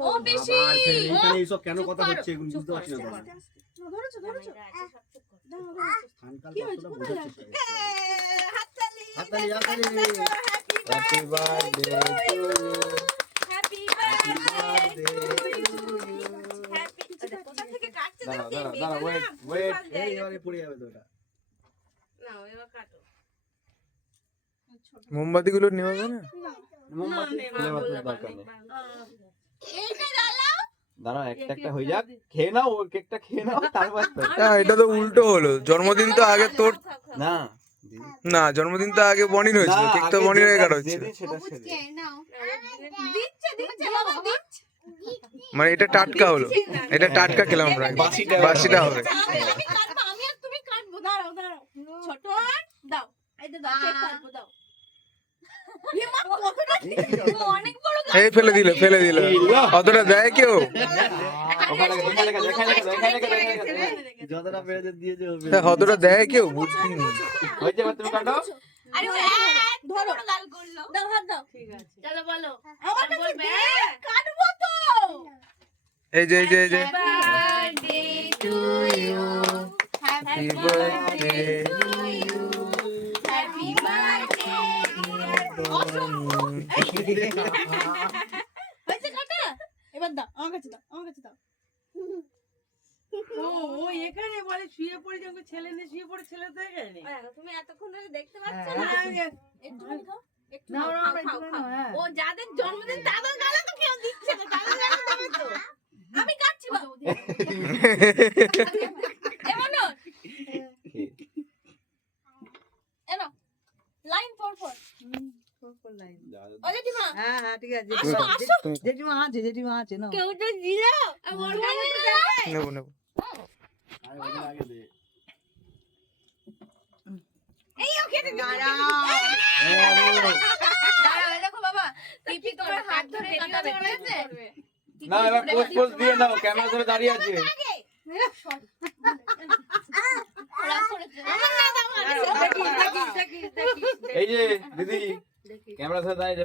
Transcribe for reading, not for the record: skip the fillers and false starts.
ও বেশি এখানে এইসব কেন কথা হচ্ছে এগুলো বুঝতে পারছি না দাদা। ধরেছো স্থানকাল কি হয়েছে? কতটা কোথায় বোঝার চেষ্টা হাততালি হাততালি, হাততালি। Happy birthday to you. Happy Happy birthday birthday to you happy কোথা থেকে কাটছে দাঁড়াও দেখি দাঁড়াও দাঁড়াও ওয়েট ওয়েট। এই এবারে পড়ে যাবে তো ওটা। নাও এবার কাটো মোমবাতিগুলো নেওয়া যায় না? মোমবাতি নেওয়ার দরকার নেই। এইটা জ্বালাও দাঁড়াও একটা একটা হয়ে যাক, খেয়ে নাও ওর কেকটা খেয়ে নাও তারপর তো। এটা তো উল্টো হলো, জন্মদিন তো আগে তোর না না, জন্মদিন তো আগে বনির হয়েছিল, কেক তো বনির হয়ে কাটা হচ্ছে। যেদিন সেটা সেদিন। দিচ্ছে দিচ্ছে বাবা দিচ্ছে মানে এটা টাটকা হলো, এটা টাটকা খেলাম আমরা, বাসিটা হবে। আমি কাটবো আমি আর তুমি কাটবো দাঁড়াও দাঁড়াও ছোট আর দাও এইটা দাও কেক কাটবো দাও এমা কতটা অনেক বড় এই ফেলে দিল অতটা দেয় কেউ? ওখানে এখানে এখানে যতটা পেরেছে দিয়েছে ও হ্যাঁ, অতটা দেয় কেউ বুঝছি না। হয়েছে এবার তুমি কাটো। আরে ধরো গাল করলো দাও হাত দাও ঠিক আছে চলো বলো আমার কাছে বলবে কাটবো তো এই যে birthday to you happy birthday to you happy birthday হয়েছে কাটা এবার দাও আমার কাছে দাও ও এখানে বলে শুয়ে পড়ে যখন ছেলে নিয়ে শুয়ে পড়ে ছেলে তো এখানে তুমি এতক্ষণ ধরে দেখতে পাচ্ছ হ্যাঁ, না এতক্ষণ- একটু খাও একটু না, খাও, না, খাও, আমরা খাও, একটু খাও। হ্যাঁ। ও যাদের জন্মদিন তাদের গালে তো কেউ দিচ্ছে না তাদের গালে দেবে তো আমি কাটছি বাবু এমন এনো লাইন ফর ফর ও জেঠিমা হ্যাঁ হ্যাঁ ঠিক আছে আসো, আসো। জেঠিমা আছে না কেউ তো দিল আর ওর গালে তো দেবে নেবো আরে ওদের আগে দে। এই ওকে দাঁড়াও। দাঁড়াও দেখো বাবা পিপি তোমার হাত ধরে কাটাবে ঠিক আছে না এবার পোজ পোজ দিয়ে নাও, ক্যামেরা ধরে দাঁড়িয়ে আছে। এই যে দিদি ক্যামেরা ধরে দাঁড়িয়ে